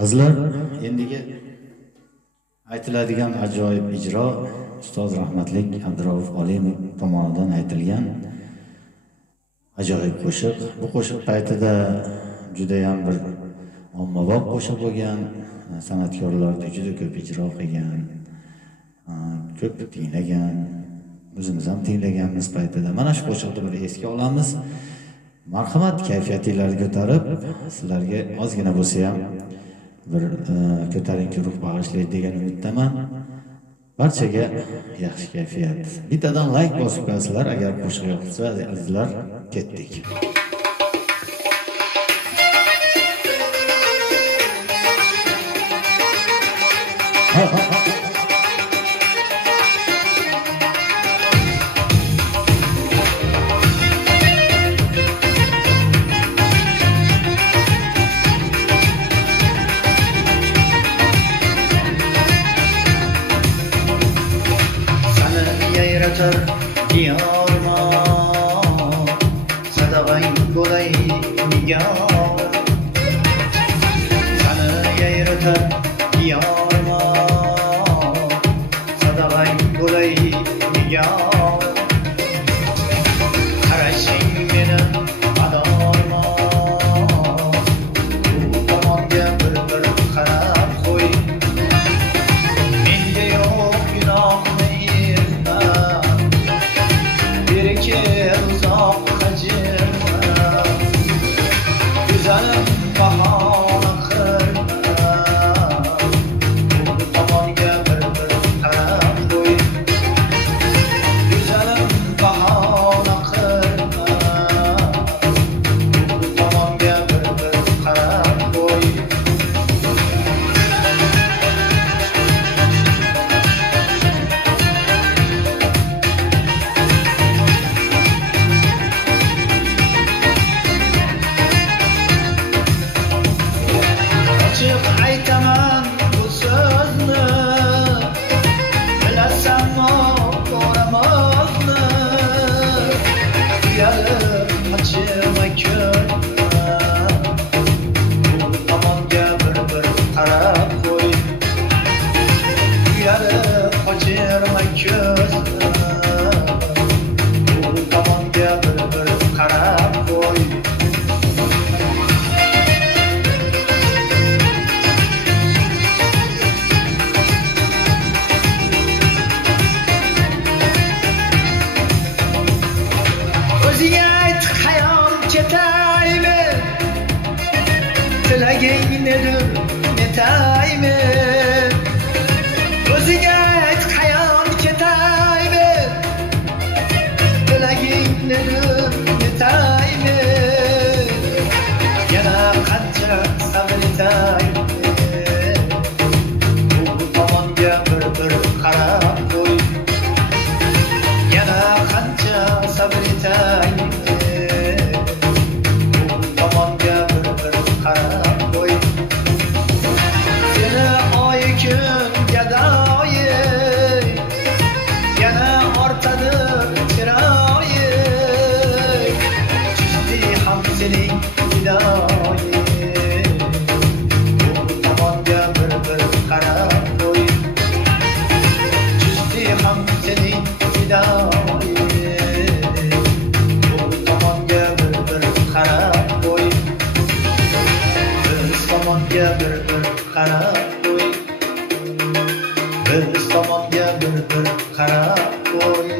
Qizlar, endigi aytiladigan ajoyib ijro ustoz rahmatlik Abdurauf Olimov tomonidan aytilgan ajoyib qo'shiq. Bu qo'shiq paytida juda ham bir ommabop qo'shiq bo'lgan, san'atkorlarda juda ko'p ijro qilgan, ko'p tinglagan, o'zimiz ham tinglaganmiz paytida. Mana shu qo'shiqni bir esga olamiz. Marhamat, kayfiyatinglarni ko'tarib, sizlarga ozgina bo'lsa ham bir ko'tarinki ruh bag'ishlaydi degan umiddaman. Barchaga yaxshi kayfiyat. Bittadan like bosib qo'yasizlar agar qo'shiq yoqsa, azizlar, ketdik. Diyorma sadag'ang bo'lay nigor, sani yayratar diyorma sadag'ang bo'lay nigor, qarashing meni adorma, bu tomonga bir qarab qo'y, menga yo'q gunohni uzoqqa jirma, güzelim bahona qilma, bu tomonga bir qarab qo'y, güzelim bahona qilma, bu tomonga bir qarab qo'y. Aytaman bu so'zni, bilasanmi ko'ramoqni, uyalib qochirma ko'rma, bu tomonga bir qarab qo'y, uyalib qochirma ko'rma, bu tomonga bir qarab qo'y. O'zingga ayt, xayol ketaymi, tilaging nedir netaymi, o'zingga ayt, xayol ketaymi, tilaging nedir netaymi, yana qancha sabr etaymi, bu tomonga bir qarab qo'y, yana qancha sabr etaymi, bu tomonga bir qarab qo'y, seni oy kun gadoyi, yana ortadi chiroyi, chizdi ham sening fidoyi, bu tomonga bir qarab qo'y, chizdi ham sening fidoyi, bu tomonga bir qarab qo'y, biz tomonga bir qarab qo'y, biz tomonga bir qarab qo'y.